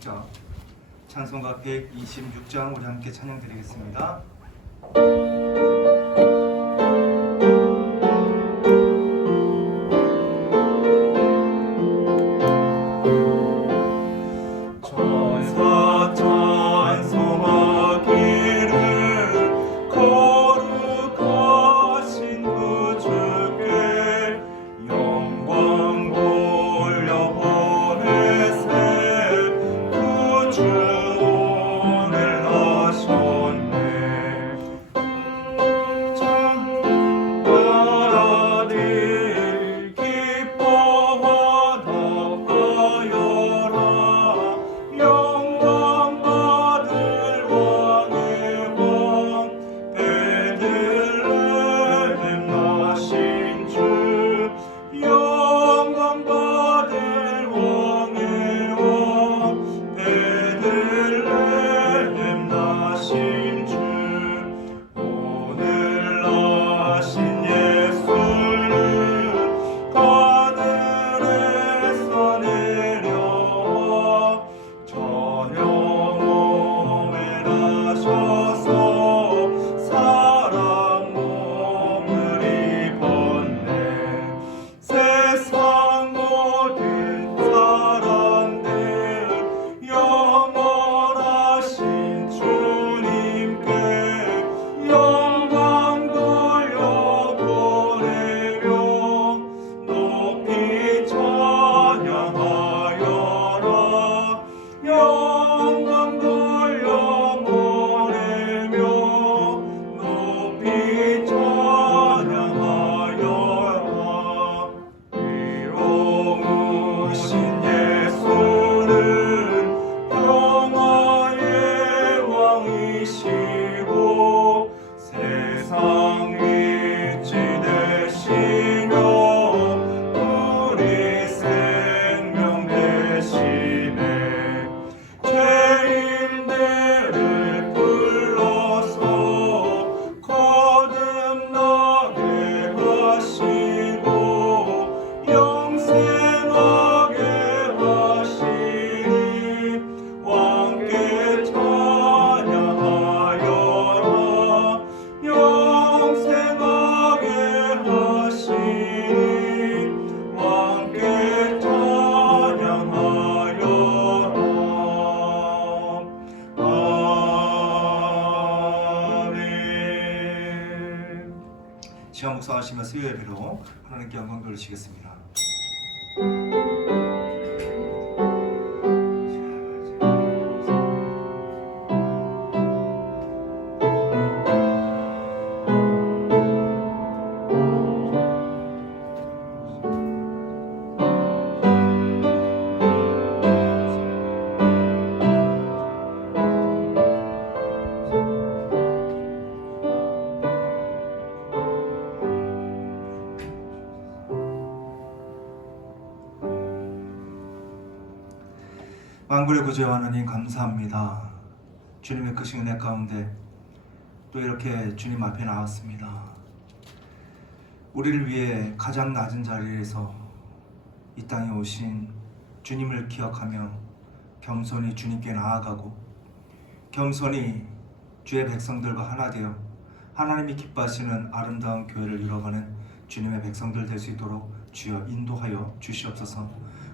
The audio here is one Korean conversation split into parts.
126장 찬송가 126장 우리 함께 찬양 드리겠습니다. 시간 묵상하시며 수요 예배로 하나님께 영광 돌리시겠습니다. 만군의 구주여 하나님 감사합니다. 주님의 크신 은혜 가운데 또 이렇게 주님 앞에 나왔습니다. 우리를 위해 가장 낮은 자리에서 이 땅에 오신 주님을 기억하며 겸손히 주님께 나아가고 겸손히 주의 백성들과 하나 되어 하나님이 기뻐하시는 아름다운 교회를 이뤄가는 주님의 백성들 될 수 있도록 주여 인도하여 주시옵소서.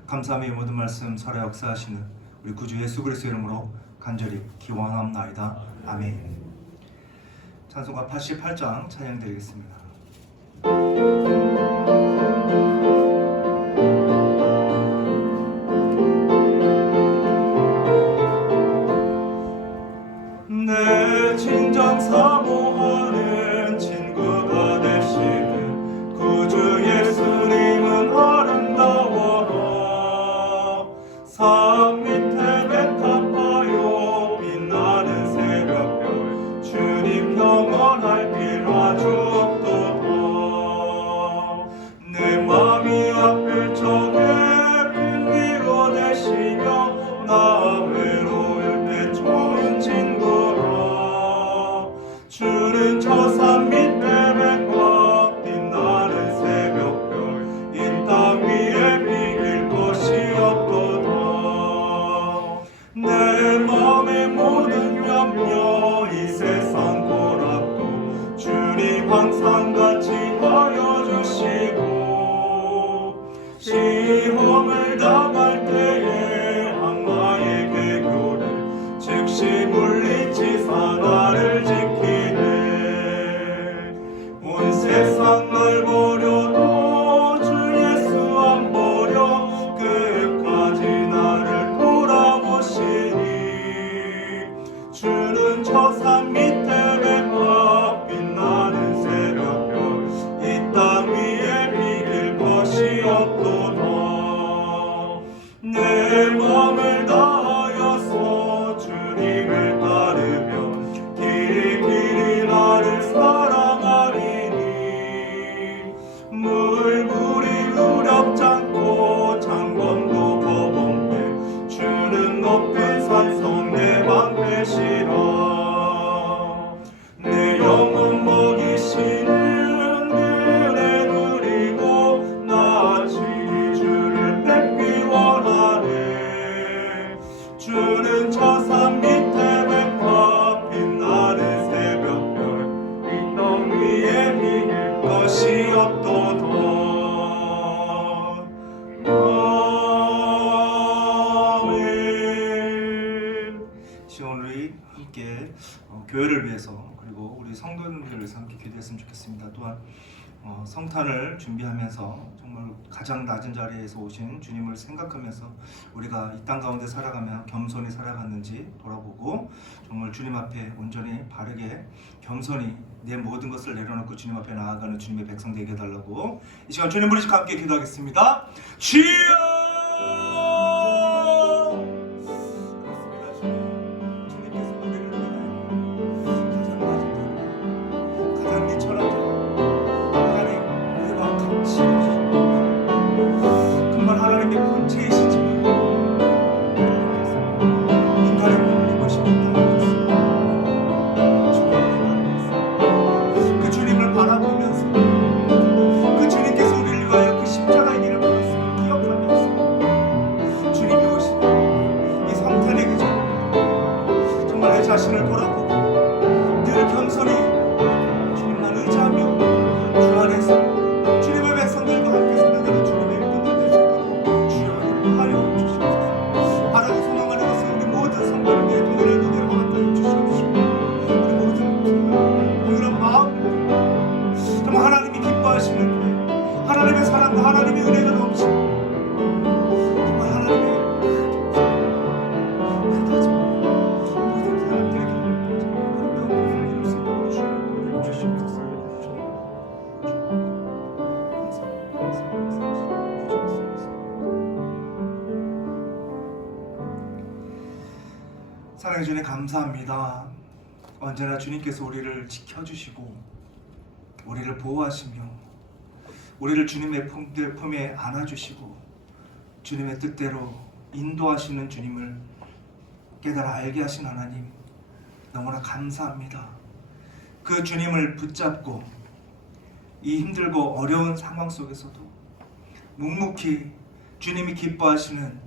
감사함의 모든 말씀 살아 역사하시는 우리 구주 예수 그리스도의 이름으로 간절히 기원합나이다. 아멘. 찬송가 88장 찬양 드리겠습니다. 내 진정 사모하는 친구가 되시는 구주 예수님은 아름다워라. 산 밑에 베타파요 빛나는 새벽별 주님 영원할 길 아주 없도다. 내 맘의 모든 염려 이 세상 고락도 주님 항상 같이 하여 주시고 시험을 당할 때에 악마의 계교를 즉시 물리치사 나를 지키네. 온 세상 널 버려도 주 예수 안 버려 끝까지 나를 돌아보시니 주는 저 산 밑에 백합 빛나는 새벽별 이 땅 위에 비길 것이 없도다. 내 맘을 다하여서 주님을 따르며 길이 나를 사랑하리니 물물이 무렵지 않고 장검도 거범대 주는 높은 산성 내 방패시라. 내 영혼 먹이시는 은혜 누리고 나아치 주를 뵙기 원하네. 주는 저 산 밑에 백합 빛나는 새벽별 이 땅 위에 비길 것이 없도다. 아멘. 오늘 우리 함께 교회를 위해서 그리고 우리 성도님들을 위해서 함께 기도했으면 좋겠습니다. 또한 성탄을 준비하면서 정말 가장 낮은 자리에서 오신 주님을 생각하면서 우리가 이 땅 가운데 살아가며 겸손히 살아갔는지 돌아보고 정말 주님 앞에 온전히 바르게 겸손히 내 모든 것을 내려놓고 주님 앞에 나아가는 주님의 백성 되게 해달라고 이 시간 주님 부르시고 함께 기도하겠습니다. 주여! 자신을 돌아보고 늘 겸손히 주님만 의지하며 주 안에서 주님의 백성들과 함께 살아가는 주님의 일꾼들 될 수 있도록 주여 인도하여 주시옵소서. 바라고 소망하는 것은 우리 모든 성도님들의 통일한 은혜로 허락하여 주시옵시고 우리 모든 성도님들 이런 마음 정말 하나님이 기뻐하시는 하나님의 사랑과 하나님의 은혜가 넘치는 정말 하나님의 사랑해 주님 감사합니다. 언제나 주님께서 우리를 지켜주시고 우리를 보호하시며 우리를 주님의 품에 안아주시고 주님의 뜻대로 인도하시는 주님을 깨달아 알게 하신 하나님 너무나 감사합니다. 그 주님을 붙잡고 이 힘들고 어려운 상황 속에서도 묵묵히 주님이 기뻐하시는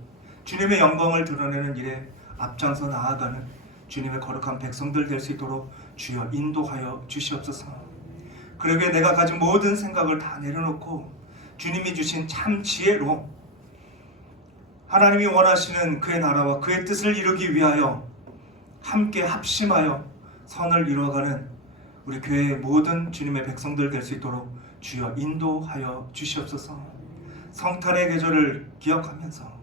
주님의 영광을 드러내는 일에 앞장서 나아가는 주님의 거룩한 백성들 될 수 있도록 주여 인도하여 주시옵소서. 그러기에 내가 가진 모든 생각을 다 내려놓고 주님이 주신 참 지혜로 하나님이 원하시는 그의 나라와 그의 뜻을 이루기 위하여 함께 합심하여 선을 이루어가는 우리 교회의 모든 주님의 백성들 될 수 있도록 주여 인도하여 주시옵소서. 성탄의 계절을 기억하면서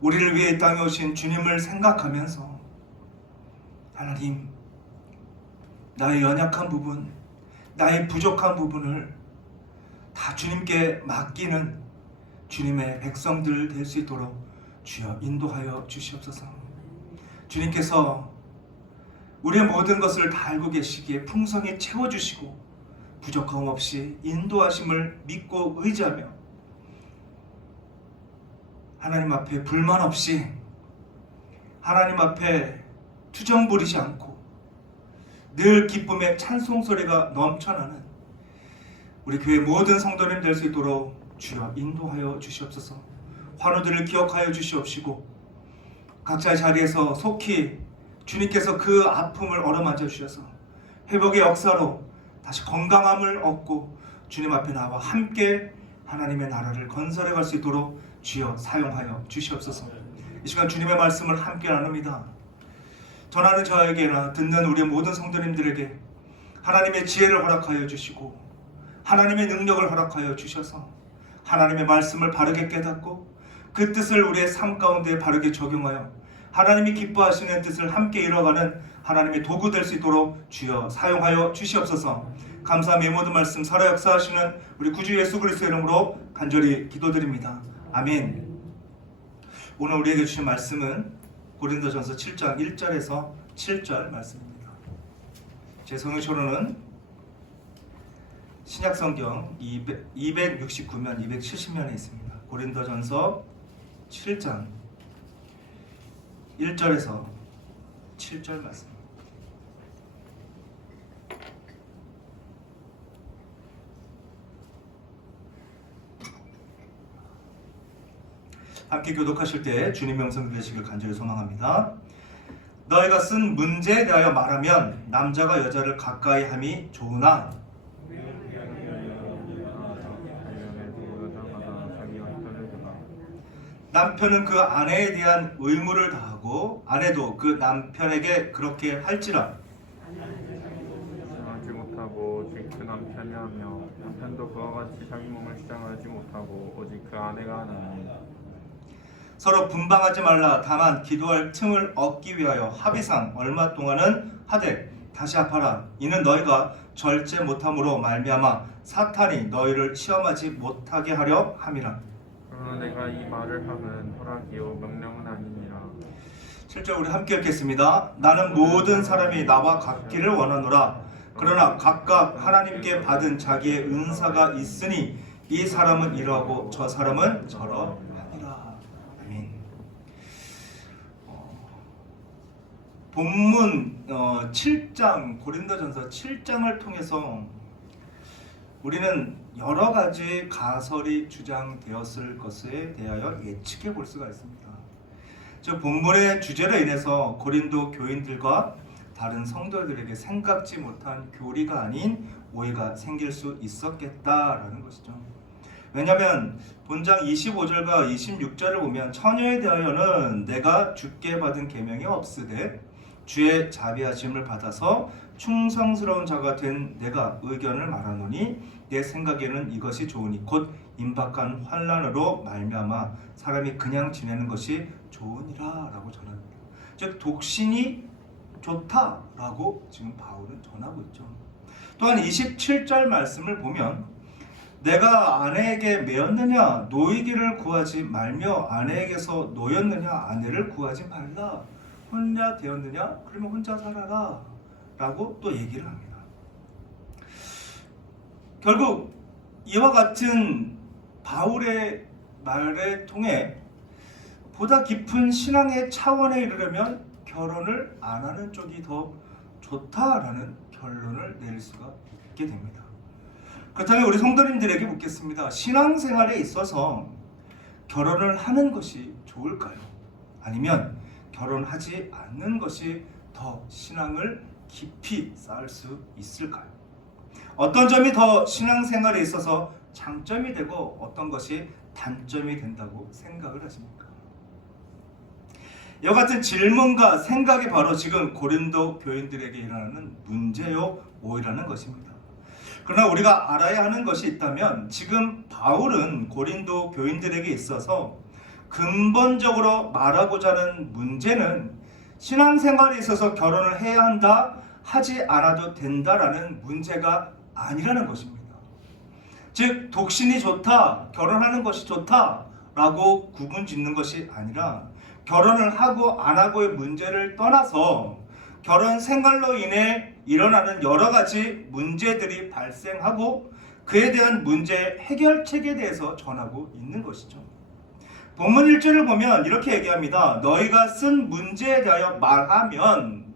우리를 위해 이 땅에 오신 주님을 생각하면서 하나님 나의 연약한 부분 나의 부족한 부분을 다 주님께 맡기는 주님의 백성들 될 수 있도록 주여 인도하여 주시옵소서. 주님께서 우리의 모든 것을 다 알고 계시기에 풍성히 채워주시고 부족함 없이 인도하심을 믿고 의지하며 하나님 앞에 불만 없이 하나님 앞에 투정 부리지 않고 늘 기쁨의 찬송 소리가 넘쳐나는 우리 교회 모든 성도님 될 수 있도록 주여 인도하여 주시옵소서. 환우들을 기억하여 주시옵시고 각자의 자리에서 속히 주님께서 그 아픔을 어루만져 주셔서 회복의 역사로 다시 건강함을 얻고 주님 앞에 나와 함께 하나님의 나라를 건설해 갈 수 있도록 주여 사용하여 주시옵소서. 이 시간 주님의 말씀을 함께 나눕니다. 전하는 저에게나 듣는 우리 모든 성도님들에게 하나님의 지혜를 허락하여 주시고 하나님의 능력을 허락하여 주셔서 하나님의 말씀을 바르게 깨닫고 그 뜻을 우리의 삶 가운데 바르게 적용하여 하나님이 기뻐하시는 뜻을 함께 이뤄가는 하나님의 도구 될 수 있도록 주여 사용하여 주시옵소서. 감사함의 모든 말씀 살아 역사하시는 우리 구주 예수 그리스도의 이름으로 간절히 기도드립니다. 아멘. 오늘 우리에게 주신 말씀은 고린도전서 7장 1절에서 7절 말씀입니다. 제 성경으로는 신약성경 269면 270면에 있습니다. 고린도전서 7장 1절에서 7절 말씀. 함께 교독하실 때 주님 명성 되시길 간절히 소망합니다. 너희가 쓴 문제에 대하여 말하면 남자가 여자를 가까이 함이 좋으나 남편은 그 아내에 대한 의무를 다하고 아내도 그 남편에게 그렇게 할지라 주장하지 못하고 오직 그 남편이 하며 남편도 그와 같이 자기 몸을 주장하지 못하고 오직 그 아내가 하나니 서로 분방하지 말라. 다만 기도할 틈을 얻기 위하여 합의상 얼마 동안은 하되 다시 합하라. 이는 너희가 절제 못함으로 말미암아 사탄이 너희를 시험하지 못하게 하려 함이라. 그러나 내가 이 말을 함은 허락이요 명령은 아니니라. 7절 우리 함께 읽겠습니다. 나는 모든 사람이 나와 같기를 원하노라. 그러나 각각 하나님께 받은 자기의 은사가 있으니 이 사람은 이러하고 저 사람은 저러하니라. 아멘. 본문 7장 고린도전서 7장을 통해서 우리는 여러 가지 가설이 주장되었을 것에 대하여 예측해 볼 수가 있습니다. 즉 본문의 주제로 인해서 고린도 교인들과 다른 성도들에게 생각지 못한 교리가 아닌 오해가 생길 수 있었겠다라는 것이죠. 왜냐하면 본장 25절과 26절을 보면 처녀에 대하여는 내가 주께 받은 계명이 없으되 주의 자비하심을 받아서 충성스러운 자가 된 내가 의견을 말하노니 내 생각에는 이것이 좋으니 곧 임박한 환난으로 말미암아 사람이 그냥 지내는 것이 좋으니라 라고 전합니다. 즉 독신이 좋다라고 지금 바울은 전하고 있죠. 또한 27절 말씀을 보면 내가 아내에게 매였느냐 노이기를 구하지 말며 아내에게서 노였느냐 아내를 구하지 말라. 혼자 되었느냐 그러면 혼자 살아라 라고 또 얘기를 합니다. 결국 이와 같은 바울의 말을 통해 보다 깊은 신앙의 차원에 이르려면 결혼을 안 하는 쪽이 더 좋다라는 결론을 내릴 수가 있게 됩니다. 그렇다면 우리 성도님들에게 묻겠습니다. 신앙생활에 있어서 결혼을 하는 것이 좋을까요? 아니면 결혼하지 않는 것이 더 신앙을 깊이 쌓을 수 있을까요? 어떤 점이 더 신앙생활에 있어서 장점이 되고 어떤 것이 단점이 된다고 생각을 하십니까? 이와 같은 질문과 생각이 바로 지금 고린도 교인들에게 일어나는 문제요 오해라는 것입니다. 그러나 우리가 알아야 하는 것이 있다면 지금 바울은 고린도 교인들에게 있어서 근본적으로 말하고자 하는 문제는 신앙생활에 있어서 결혼을 해야 한다, 하지 않아도 된다라는 문제가 아니라는 것입니다. 즉 독신이 좋다, 결혼하는 것이 좋다라고 구분 짓는 것이 아니라 결혼을 하고 안 하고의 문제를 떠나서 결혼 생활로 인해 일어나는 여러 가지 문제들이 발생하고 그에 대한 문제 해결책에 대해서 전하고 있는 것이죠. 본문 1절을 보면 이렇게 얘기합니다. 너희가 쓴 문제에 대하여 말하면,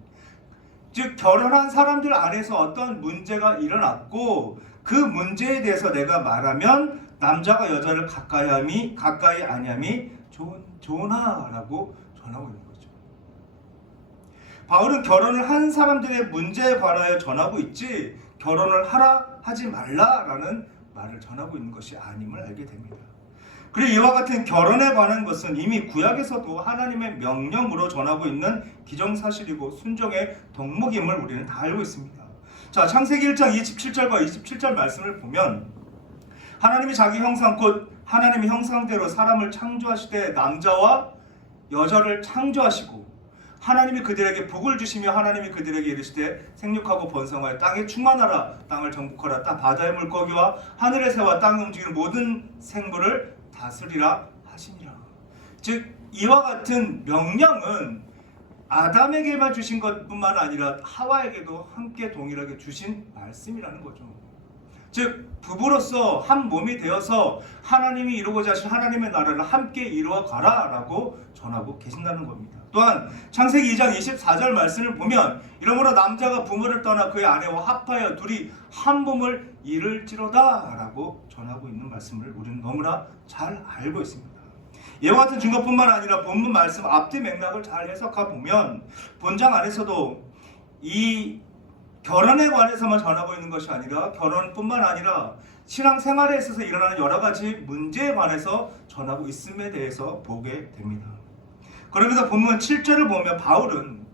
즉 결혼한 사람들 안에서 어떤 문제가 일어났고 그 문제에 대해서 내가 말하면 남자가 여자를 가까이 아니함이 좋으나라고 전하고 있는 거죠. 바울은 결혼을 한 사람들의 문제에 관하여 전하고 있지 결혼을 하라 하지 말라라는 말을 전하고 있는 것이 아님을 알게 됩니다. 그리고 이와 같은 결혼에 관한 것은 이미 구약에서도 하나님의 명령으로 전하고 있는 기정사실이고 순종의 덕목임을 우리는 다 알고 있습니다. 자, 창세기 1장 27절과 27절 말씀을 보면 하나님이 자기 형상 곧 하나님의 형상대로 사람을 창조하시되 남자와 여자를 창조하시고 하나님이 그들에게 복을 주시며 하나님이 그들에게 이르시되 생육하고 번성하여 땅에 충만하라 땅을 정복하라 바다의 물고기와 하늘의 새와 땅에 움직이는 모든 생물을 다스리라 하시니라. 즉 이와 같은 명령은 아담에게만 주신 것뿐만 아니라 하와에게도 함께 동일하게 주신 말씀이라는 거죠. 즉 부부로서 한 몸이 되어서 하나님이 이루고자 하신 하나님의 나라를 함께 이루어 가라라고 전하고 계신다는 겁니다. 또한 창세기 2장 24절 말씀을 보면 이러므로 남자가 부모를 떠나 그의 아내와 합하여 둘이 한 몸을 이룰지로다 라고 전하고 있는 말씀을 우리는 너무나 잘 알고 있습니다. 이와 같은 증거뿐만 아니라 본문 말씀 앞뒤 맥락을 잘 해석해 보면 본장 안에서도 이 결혼에 관해서만 전하고 있는 것이 아니라 결혼뿐만 아니라 신앙생활에 있어서 일어나는 여러 가지 문제에 관해서 전하고 있음에 대해서 보게 됩니다. 그러면서 본문 7절을 보면 바울은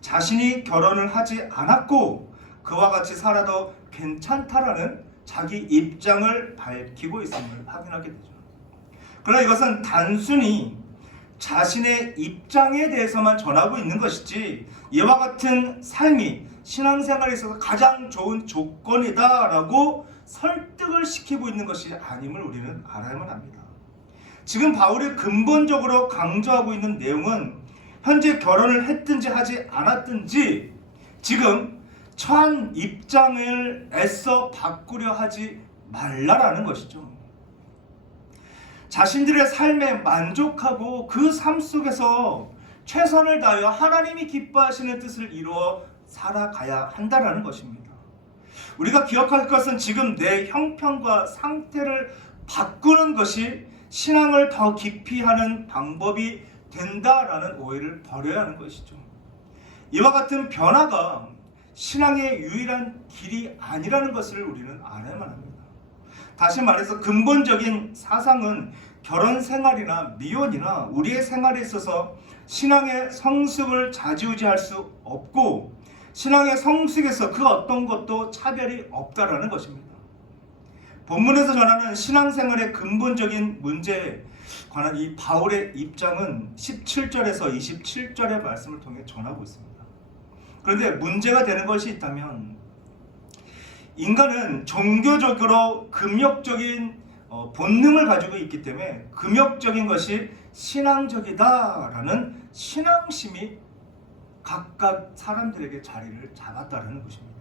자신이 결혼을 하지 않았고 그와 같이 살아도 괜찮다라는 자기 입장을 밝히고 있음을 확인하게 되죠. 그러나 이것은 단순히 자신의 입장에 대해서만 전하고 있는 것이지 이와 같은 삶이 신앙생활에 있어서 가장 좋은 조건이다라고 설득을 시키고 있는 것이 아님을 우리는 알아야만 합니다. 지금 바울이 근본적으로 강조하고 있는 내용은 현재 결혼을 했든지 하지 않았든지 지금 처한 입장을 애써 바꾸려 하지 말라라는 것이죠. 자신들의 삶에 만족하고 그 삶 속에서 최선을 다하여 하나님이 기뻐하시는 뜻을 이루어 살아가야 한다라는 것입니다. 우리가 기억할 것은 지금 내 형편과 상태를 바꾸는 것이 신앙을 더 깊이 하는 방법이 된다라는 오해를 버려야 하는 것이죠. 이와 같은 변화가 신앙의 유일한 길이 아니라는 것을 우리는 알아야만 합니다. 다시 말해서 근본적인 사상은 결혼 생활이나 미혼이나 우리의 생활에 있어서 신앙의 성숙을 좌지우지할 수 없고 신앙의 성숙에서 그 어떤 것도 차별이 없다라는 것입니다. 본문에서 전하는 신앙생활의 근본적인 문제에 관한 이 바울의 입장은 17절에서 27절의 말씀을 통해 전하고 있습니다. 그런데 문제가 되는 것이 있다면 인간은 종교적으로 금욕적인 본능을 가지고 있기 때문에 금욕적인 것이 신앙적이다라는 신앙심이 각각 사람들에게 자리를 잡았다는 것입니다.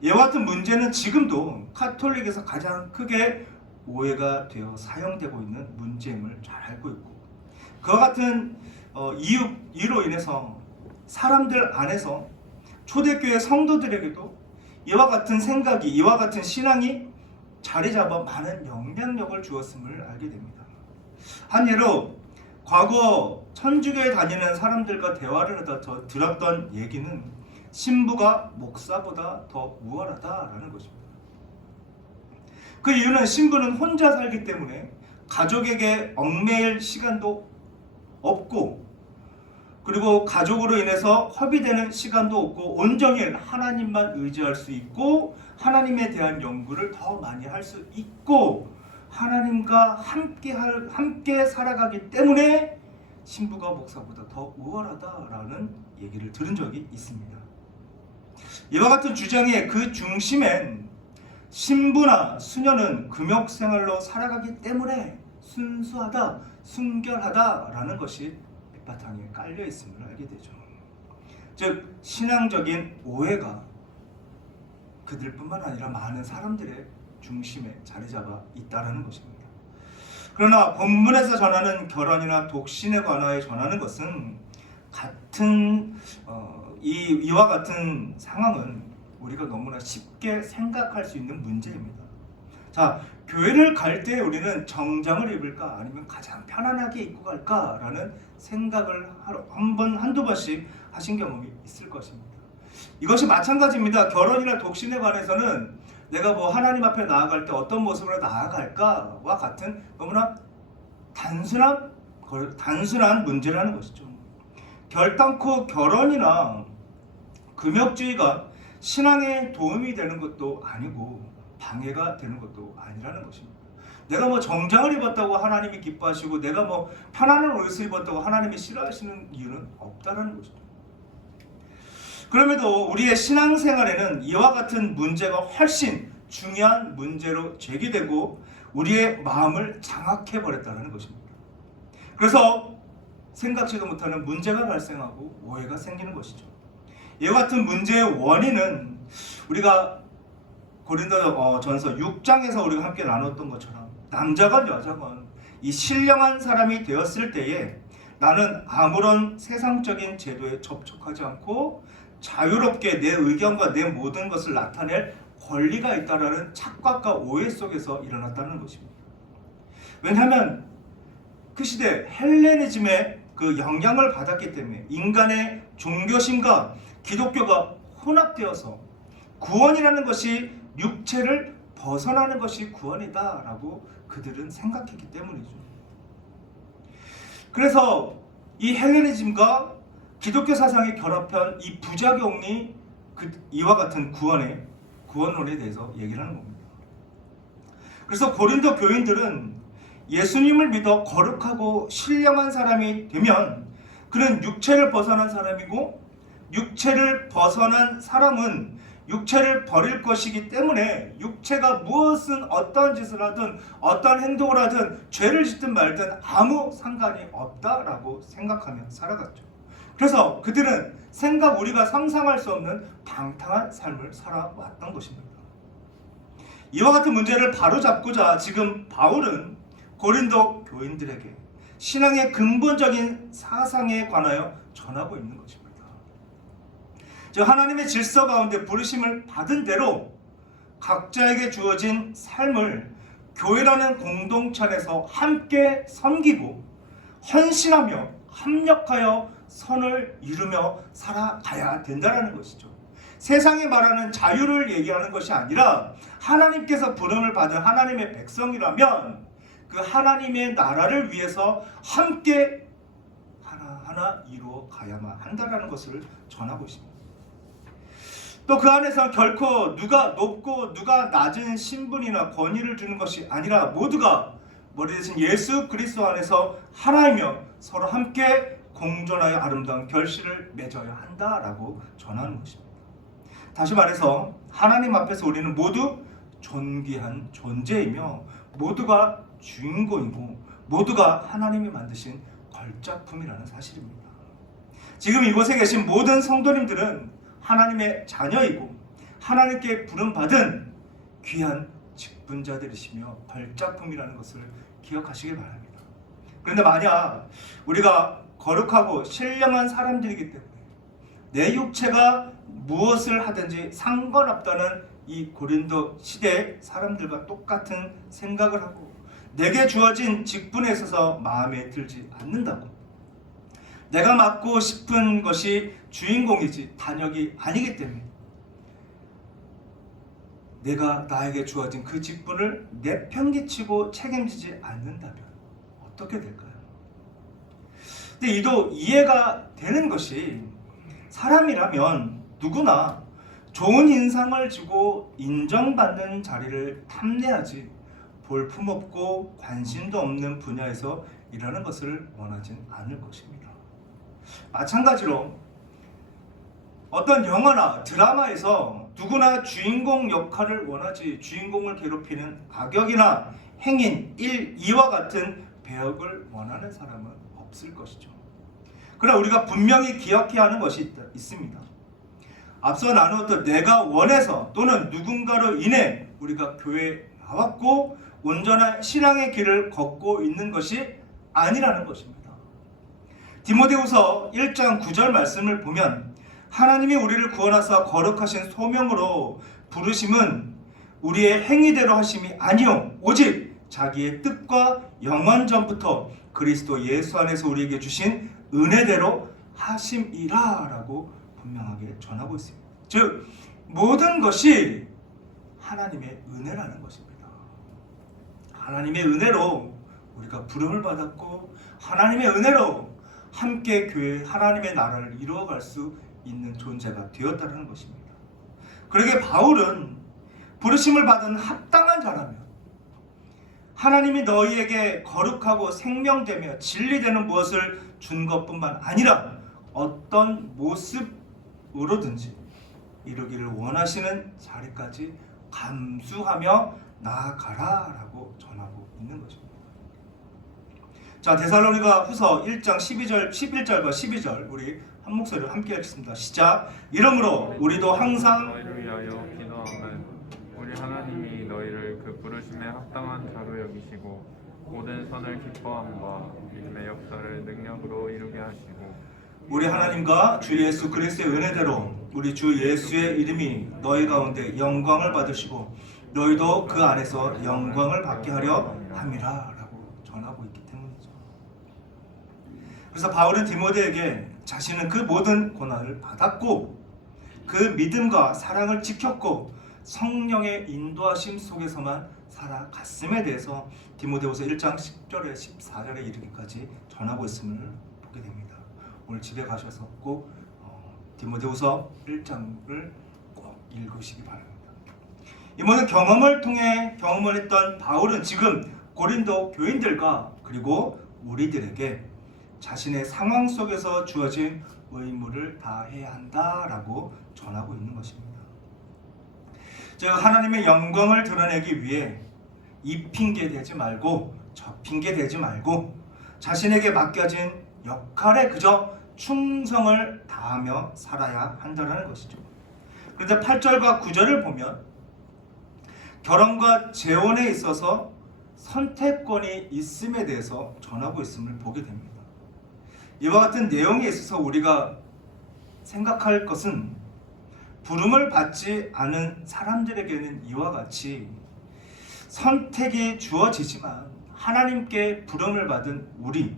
이와 같은 문제는 지금도 카톨릭에서 가장 크게 오해가 되어 사용되고 있는 문제임을 잘 알고 있고 그와 같은 이유로 인해서 사람들 안에서 초대교회 성도들에게도 이와 같은 생각이 이와 같은 신앙이 자리 잡아 많은 영향력을 주었음을 알게 됩니다. 한 예로 과거 천주교에 다니는 사람들과 대화를 하다 들었던 얘기는 신부가 목사보다 더 우월하다라는 것입니다. 그 이유는 신부는 혼자 살기 때문에 가족에게 얽매일 시간도 없고 그리고 가족으로 인해서 허비되는 시간도 없고 온전히 하나님만 의지할 수 있고 하나님에 대한 연구를 더 많이 할 수 있고 하나님과 함께 살아가기 때문에 신부가 목사보다 더 우월하다라는 얘기를 들은 적이 있습니다. 이와 같은 주장의 그 중심엔 신부나 수녀는 금욕생활로 살아가기 때문에 순수하다, 순결하다라는 것이 밑바탕에 깔려 있음을 알게 되죠. 즉 신앙적인 오해가 그들뿐만 아니라 많은 사람들의 중심에 자리 잡아 있다는 것입니다. 그러나 본문에서 전하는 결혼이나 독신에 관하여 전하는 것은 같은 이와 같은 상황은 우리가 너무나 쉽게 생각할 수 있는 문제입니다. 자, 교회를 갈 때 우리는 정장을 입을까 아니면 가장 편안하게 입고 갈까라는 생각을 한두 번씩 하신 경험이 있을 것입니다. 이것이 마찬가지입니다. 결혼이나 독신에 관해서는 내가 뭐 하나님 앞에 나아갈 때 어떤 모습으로 나아갈까와 같은 너무나 단순한 문제라는 것이죠. 결단코 결혼이나 금욕주의가 신앙에 도움이 되는 것도 아니고 방해가 되는 것도 아니라는 것입니다. 내가 뭐 정장을 입었다고 하나님이 기뻐하시고 내가 뭐 편안한 옷을 입었다고 하나님이 싫어하시는 이유는 없다는 것이죠. 그럼에도 우리의 신앙생활에는 이와 같은 문제가 훨씬 중요한 문제로 제기되고 우리의 마음을 장악해버렸다는 것입니다. 그래서 생각지도 못하는 문제가 발생하고 오해가 생기는 것이죠. 이와 같은 문제의 원인은 우리가 고린도전서 6장에서 우리가 함께 나눴던 것처럼 남자건 여자건 이 신령한 사람이 되었을 때에 나는 아무런 세상적인 제도에 접촉하지 않고 자유롭게 내 의견과 내 모든 것을 나타낼 권리가 있다는 착각과 오해 속에서 일어났다는 것입니다. 왜냐하면 그 시대 헬레니즘의 그 영향을 받았기 때문에 인간의 종교심과 기독교가 혼합되어서 구원이라는 것이 육체를 벗어나는 것이 구원이다라고 그들은 생각했기 때문이죠. 그래서 이 헬레니즘과 기독교 사상이 결합한 이 부작용이 이와 같은 구원론에 대해서 얘기를 하는 겁니다. 그래서 고린도 교인들은 예수님을 믿어 거룩하고 신령한 사람이 되면 그는 육체를 벗어난 사람이고 육체를 벗어난 사람은 육체를 버릴 것이기 때문에 육체가 무엇은 어떤 짓을 하든 어떤 행동을 하든 죄를 짓든 말든 아무 상관이 없다라고 생각하며 살아갔죠. 그래서 그들은 우리가 상상할 수 없는 방탕한 삶을 살아왔던 것입니다. 이와 같은 문제를 바로잡고자 지금 바울은 고린도 교인들에게 신앙의 근본적인 사상에 관하여 전하고 있는 것입니다. 즉 하나님의 질서 가운데 부르심을 받은 대로 각자에게 주어진 삶을 교회라는 공동체 안에서 함께 섬기고 헌신하며 합력하여 선을 이루며 살아가야 된다는 것이죠. 세상이 말하는 자유를 얘기하는 것이 아니라 하나님께서 부름을 받은 하나님의 백성이라면 그 하나님의 나라를 위해서 함께 하나하나 이루어 가야만 한다는 것을 전하고 있습니다. 또 그 안에서 결코 누가 높고 누가 낮은 신분이나 권위를 주는 것이 아니라 모두가 머리 대신 예수 그리스도 안에서 하나이며 서로 함께 공존하여 아름다운 결실을 맺어야 한다라고 전하는 것입니다. 다시 말해서 하나님 앞에서 우리는 모두 존귀한 존재이며 모두가 주인공이고 모두가 하나님이 만드신 걸작품이라는 사실입니다. 지금 이곳에 계신 모든 성도님들은 하나님의 자녀이고 하나님께 부름받은 귀한 직분자들이시며 걸작품이라는 것을 기억하시길 바랍니다. 그런데 만약 우리가 거룩하고 신령한 사람들이기 때문에 내 육체가 무엇을 하든지 상관없다는 이 고린도 시대의 사람들과 똑같은 생각을 하고 내게 주어진 직분에 있어서 마음에 들지 않는다고 내가 맡고 싶은 것이 주인공이지 단역이 아니기 때문에 내가 나에게 주어진 그 직분을 내팽개치고 책임지지 않는다면 어떻게 될까요? 근데 이도 이해가 되는 것이 사람이라면 누구나 좋은 인상을 주고 인정받는 자리를 탐내야지 볼품없고 관심도 없는 분야에서 일하는 것을 원하진 않을 것입니다. 마찬가지로 어떤 영화나 드라마에서 누구나 주인공 역할을 원하지 주인공을 괴롭히는 악역이나 행인 1, 2와 같은 배역을 원하는 사람은 없을 것이죠. 그러나 우리가 분명히 기억해야 하는 것이 있습니다. 앞서 나누었던 내가 원해서 또는 누군가로 인해 우리가 교회에 나왔고 온전한 신앙의 길을 걷고 있는 것이 아니라는 것입니다. 디모데후서 1장 9절 말씀을 보면 하나님이 우리를 구원하사 거룩하신 소명으로 부르심은 우리의 행위대로 하심이 아니요 오직 자기의 뜻과 영원 전부터 그리스도 예수 안에서 우리에게 주신 은혜대로 하심이라라고 분명하게 전하고 있습니다. 즉 모든 것이 하나님의 은혜라는 것입니다. 하나님의 은혜로 우리가 부름을 받았고 하나님의 은혜로 함께 교회 하나님의 나라를 이루어갈 수 있는 존재가 되었다는 것입니다. 그러게 바울은 부르심을 받은 합당한 자라면 하나님이 너희에게 거룩하고 생명되며 진리되는 무엇을 준 것뿐만 아니라 어떤 모습으로든지 이루기를 원하시는 자리까지 감수하며 나아가라라고 전하고 있는 것입니다. 자, 데살로니가 후서 1장 11절과 12절 우리 한 목소리로 함께 읽겠습니다. 시작. 이러므로 우리도 항상 너희를 위하여 기도함은 우리 하나님이 너희를 그 부르심에 합당한 자로 여기시고 모든 선을 기뻐함과 믿음의 역사를 능력으로 이루게 하시고 우리 하나님과 주 예수 그리스도의 은혜대로 우리 주 예수의 이름이 너희 가운데 영광을 받으시고 너희도 그 안에서 영광을 받게 하려 함이라 라고 전하고 있기 때문이죠. 그래서 바울은 디모데에게 자신은 그 모든 고난을 받았고 그 믿음과 사랑을 지켰고 성령의 인도하심 속에서만 살아갔음에 대해서 디모데후서 1장 10절에 14절에 이르기까지 전하고 있음을 보게 됩니다. 오늘 집에 가셔서 꼭 디모데후서 1장을 꼭 읽으시기 바랍니다. 이 모든 경험을 통해 경험을 했던 바울은 지금 고린도 교인들과 그리고 우리들에게 자신의 상황 속에서 주어진 의무를 다해야 한다라고 전하고 있는 것입니다. 즉 하나님의 영광을 드러내기 위해 이 핑계 대지 말고 저 핑계 대지 말고 자신에게 맡겨진 역할에 그저 충성을 다하며 살아야 한다는 것이죠. 그런데 8절과 9절을 보면 결혼과 재혼에 있어서 선택권이 있음에 대해서 전하고 있음을 보게 됩니다. 이와 같은 내용에 있어서 우리가 생각할 것은 부름을 받지 않은 사람들에게는 이와 같이 선택이 주어지지만 하나님께 부름을 받은 우리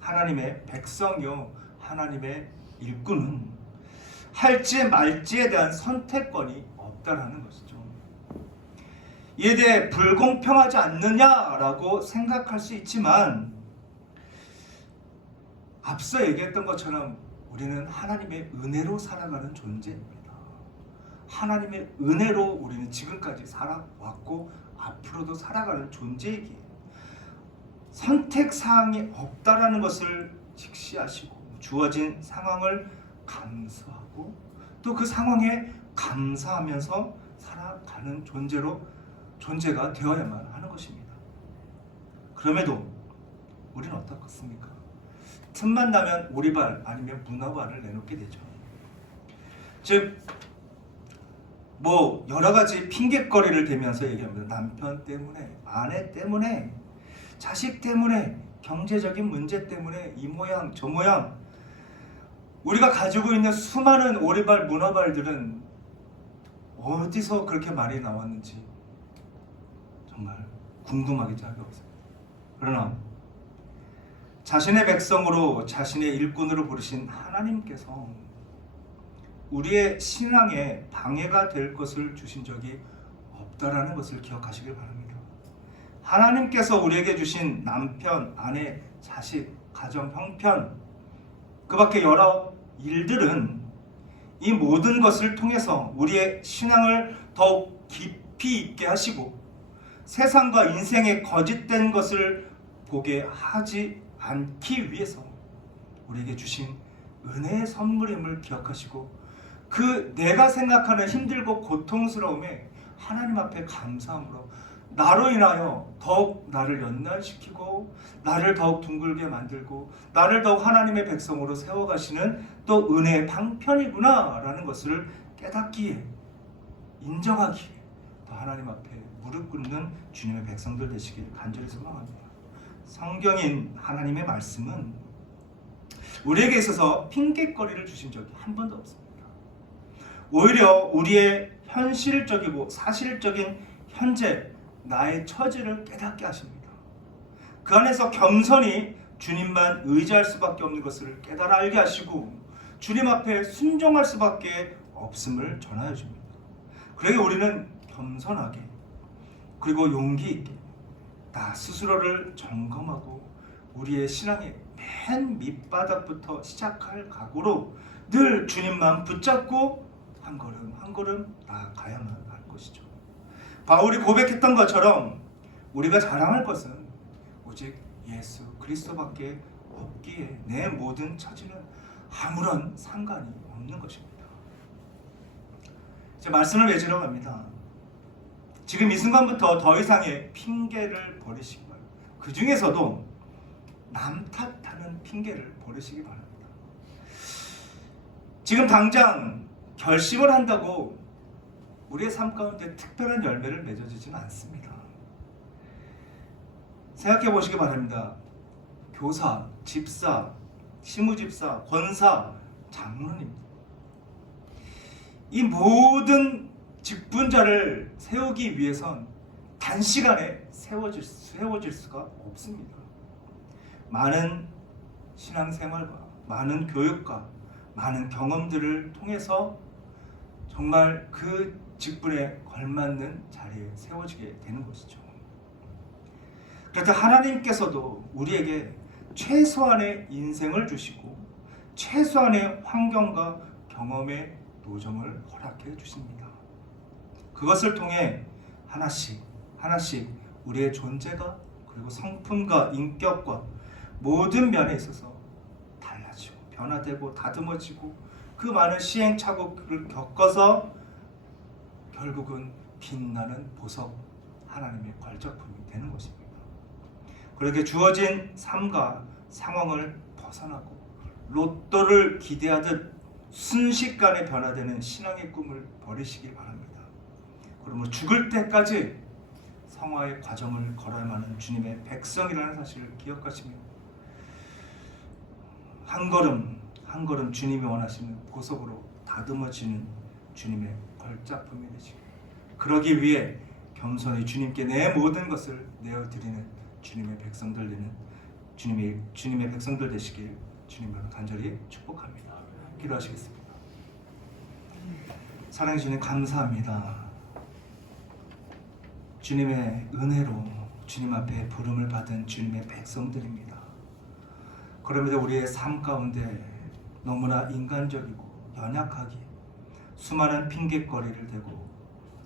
하나님의 백성이요 하나님의 일꾼은 할지 말지에 대한 선택권이 없다라는 것이죠. 이에 대해 불공평하지 않느냐라고 생각할 수 있지만 앞서 얘기했던 것처럼 우리는 하나님의 은혜로 살아가는 존재입니다. 하나님의 은혜로 우리는 지금까지 살아왔고 앞으로도 살아가는 존재이기에 선택사항이 없다라는 것을 직시하시고 주어진 상황을 감수하고 또 그 상황에 감사하면서 살아가는 존재가 되어야만 하는 것입니다. 그럼에도 우리는 어떻습니까? 틈만 나면 오리발 아니면 문어발을 내놓게 되죠. 즉 여러 가지 핑계거리를 대면서 얘기합니다. 남편 때문에, 아내 때문에, 자식 때문에, 경제적인 문제 때문에 이 모양 저 모양 우리가 가지고 있는 수많은 오리발 문어발들은 어디서 그렇게 많이 나왔는지 정말 궁금하기 짝이 없습니다. 그러나 자신의 백성으로 자신의 일꾼으로 부르신 하나님께서 우리의 신앙에 방해가 될 것을 주신 적이 없다라는 것을 기억하시길 바랍니다. 하나님께서 우리에게 주신 남편, 아내, 자식, 가정, 형편 그 밖에 여러 일들은 이 모든 것을 통해서 우리의 신앙을 더욱 깊이 있게 하시고 세상과 인생의 거짓된 것을 보게 하지 않기 위해서 우리에게 주신 은혜의 선물임을 기억하시고 그 내가 생각하는 힘들고 고통스러움에 하나님 앞에 감사함으로 나로 인하여 더욱 나를 연단시키고 나를 더욱 둥글게 만들고 나를 더욱 하나님의 백성으로 세워가시는 또 은혜의 방편이구나 라는 것을 깨닫기에 인정하기에 더 하나님 앞에 무릎 꿇는 주님의 백성들 되시길 간절히 소망합니다. 성경인 하나님의 말씀은 우리에게 있어서 핑계거리를 주신 적이 한 번도 없습니다. 오히려 우리의 현실적이고 사실적인 현재 나의 처지를 깨닫게 하십니다. 그 안에서 겸손히 주님만 의지할 수밖에 없는 것을 깨달아 알게 하시고 주님 앞에 순종할 수밖에 없음을 전하여 줍니다. 그러게 우리는 겸손하게 그리고 용기 있게 나 스스로를 점검하고 우리의 신앙의 맨 밑바닥부터 시작할 각오로 늘 주님만 붙잡고 한 걸음 한 걸음 나아가야만 할 것이죠. 바울이 고백했던 것처럼 우리가 자랑할 것은 오직 예수 그리스도밖에 없기에 내 모든 처지는 아무런 상관이 없는 것입니다. 이제 말씀을 맺으러 갑니다. 지금 이 순간부터 더 이상의 핑계를 버리시기 바랍니다. 그 중에서도 남 탓하는 핑계를 버리시기 바랍니다. 지금 당장 결심을 한다고 우리의 삶 가운데 특별한 열매를 맺어지지는 않습니다. 생각해 보시기 바랍니다. 교사, 집사, 시무집사, 권사, 장로님 이 모든 직분자를 세우기 위해선 단시간에 세워질 수가 없습니다. 많은 신앙생활과 많은 교육과 많은 경험들을 통해서 정말 그 직분에 걸맞는 자리에 세워지게 되는 것이죠. 그래서 하나님께서도 우리에게 최소한의 인생을 주시고 최소한의 환경과 경험의 노정을 허락해 주십니다. 그것을 통해 하나씩 우리의 존재가 그리고 성품과 인격과 모든 면에 있어서 달라지고 변화되고 다듬어지고 그 많은 시행착오를 겪어서 결국은 빛나는 보석 하나님의 걸작품이 되는 것입니다. 그렇게 주어진 삶과 상황을 벗어나고 로또를 기대하듯 순식간에 변화되는 신앙의 꿈을 버리시길 바랍니다. 그러므로 죽을 때까지 성화의 과정을 걸어야만 하는 주님의 백성이라는 사실을 기억하시며 한 걸음 한 걸음 주님이 원하시는 보석으로 다듬어지는 주님의 걸작품이 되시고 그러기 위해 겸손히 주님께 내 모든 것을 내어드리는 주님의 백성들 되는 주님의 백성들 되시길 주님으로 간절히 축복합니다. 기도하시겠습니다. 사랑해 주님 감사합니다. 주님의 은혜로 주님 앞에 부름을 받은 주님의 백성들입니다. 그럼에도 우리의 삶 가운데 너무나 인간적이고 연약하기에 수많은 핑곗거리를 대고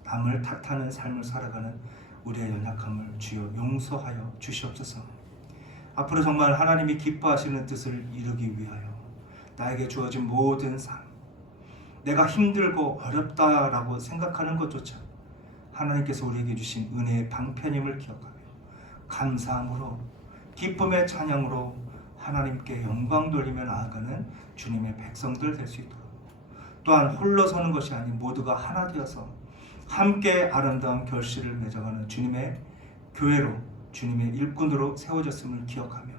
남을 탓하는 삶을 살아가는 우리의 연약함을 주여 용서하여 주시옵소서. 앞으로 정말 하나님이 기뻐하시는 뜻을 이루기 위하여 나에게 주어진 모든 삶, 내가 힘들고 어렵다라고 생각하는 것조차 하나님께서 우리에게 주신 은혜의 방편임을 기억하며 감사함으로 기쁨의 찬양으로 하나님께 영광 돌리며 나아가는 주님의 백성들 될 수 있도록 또한 홀로 서는 것이 아닌 모두가 하나 되어서 함께 아름다운 결실을 맺어가는 주님의 교회로 주님의 일꾼으로 세워졌음을 기억하며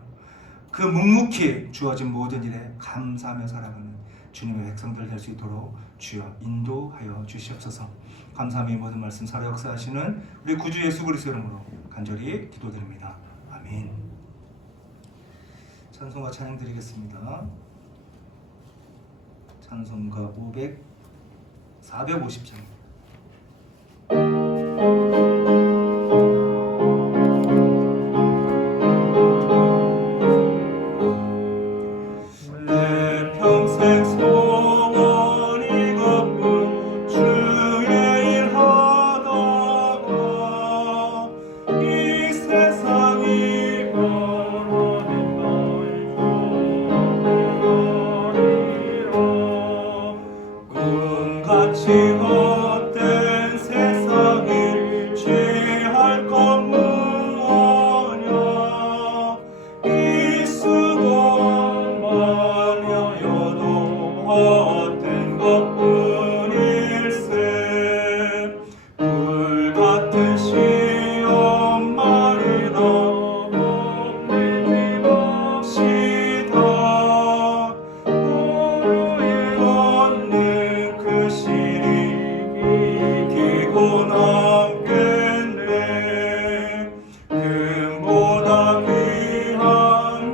그 묵묵히 주어진 모든 일에 감사하며 살아가는 주님의 백성들 될 수 있도록 주여 인도하여 주시옵소서. 감사함이 모든 말씀 살아 역사하시는 우리 구주 예수 그리스도 이름으로 간절히 기도드립니다. 아멘. 찬송가 찬양 드리겠습니다. 찬송가 450장. 금보다 귀한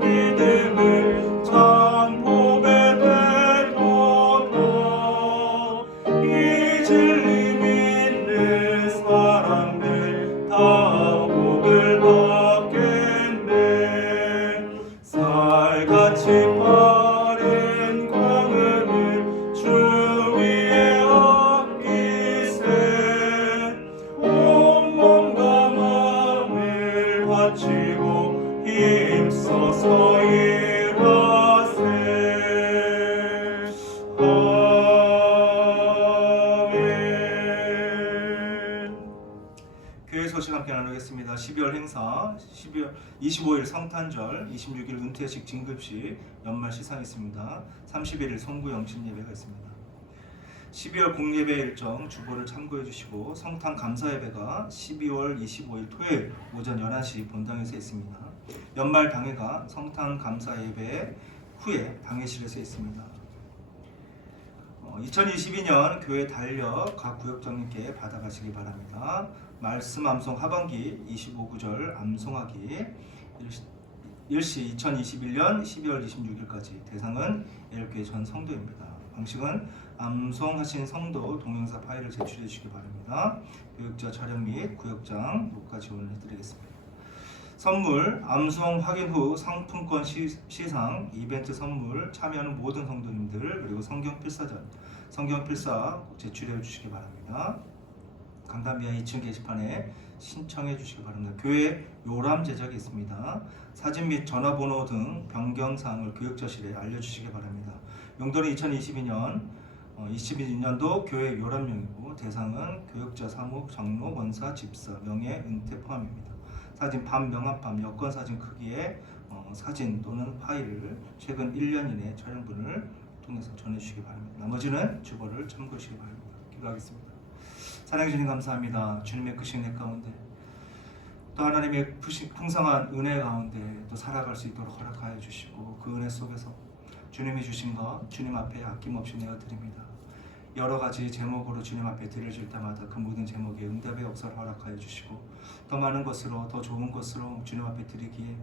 아멘. 교회 소식 함께 나누겠습니다. 12월 행사 12월 25일 성탄절, 26일 은퇴식 진급식 연말 시상이 있습니다. 31일 성구 영신 예배가 있습니다. 12월 공예배 일정 주보를 참고해 주시고 성탄 감사 예배가 12월 25일 토요일 오전 11시 본당에서 있습니다. 연말 당회가 성탄 감사 예배 후에 당회실에서 있습니다. 2022년 교회 달력 각 구역장님께 받아가시기 바랍니다. 말씀 암송 하반기 25구절 암송하기 1시 2021년 12월 26일까지 대상은 애국교회 전 성도입니다. 방식은 암송하신 성도 동영상 파일을 제출해 주시기 바랍니다. 교육자 촬영 및 구역장 녹화 지원을 해드리겠습니다. 선물, 암송 확인 후 상품권 시상, 이벤트 선물 참여하는 모든 성도님들 그리고 성경 필사전, 성경 필사 꼭 제출해 주시기 바랍니다. 강단비아 2층 게시판에 신청해 주시기 바랍니다. 교회 요람 제작이 있습니다. 사진 및 전화번호 등 변경사항을 교육자실에 알려주시기 바랍니다. 용도는 2022년도 교회 요람용이고 대상은 교육자, 사목, 장로, 원사, 집사, 명예, 은퇴 포함입니다. 사진 밤, 명함밤, 여권 사진 크기의 사진 또는 파일을 최근 1년 이내 촬영분을 통해서 전해주시기 바랍니다. 나머지는 주보를 참고해 주시기 바랍니다. 기도하겠습니다. 사랑해 주님 감사합니다. 주님의 크신 내 가운데 또 하나님의 풍성한 은혜 가운데 또 살아갈 수 있도록 허락하여 주시고 그 은혜 속에서 주님이 주신 것 주님 앞에 아낌없이 내어드립니다. 여러 가지 제목으로 주님 앞에 드려질 때마다 그 모든 제목에 응답의 역사를 허락하여 주시고 더 많은 것으로 더 좋은 것으로 주님 앞에 드리기에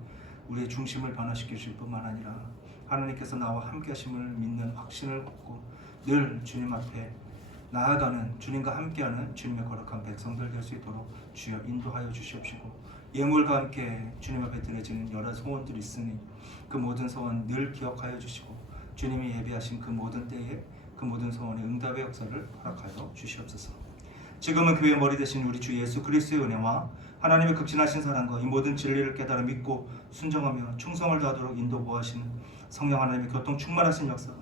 우리의 중심을 변화시켜 주실 뿐만 아니라 하나님께서 나와 함께 하심을 믿는 확신을 갖고 늘 주님 앞에 나아가는 주님과 함께하는 주님의 거룩한 백성들 될 수 있도록 주여 인도하여 주시옵시고 예물과 함께 주님 앞에 드려지는 여러 소원들이 있으니 그 모든 소원 늘 기억하여 주시고 주님이 예비하신 그 모든 때에 그 모든 소원의 응답의 역사를 허락하여 주시옵소서. 지금은 교회의 머리 되신 우리 주 예수 그리스도의 은혜와 하나님의 극진하신 사랑과 이 모든 진리를 깨달아 믿고 순종하며 충성을 다하도록 인도 보호하시는 성령 하나님의 교통 충만하신 역사가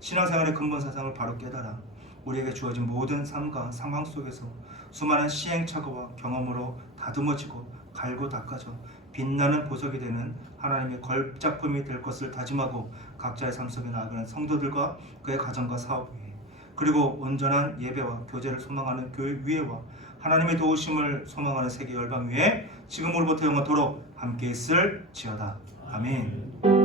신앙생활의 근본 사상을 바로 깨달아 우리에게 주어진 모든 삶과 상황 속에서 수많은 시행착오와 경험으로 다듬어지고 갈고 닦아져 빛나는 보석이 되는 하나님의 걸작품이 될 것을 다짐하고 각자의 삶 속에 나아가는 성도들과 그의 가정과 사업 위에 그리고 온전한 예배와 교제를 소망하는 교회 위에와 하나님의 도우심을 소망하는 세계 열방 위에 지금으로부터 영원토록 함께 있을지어다. 아멘.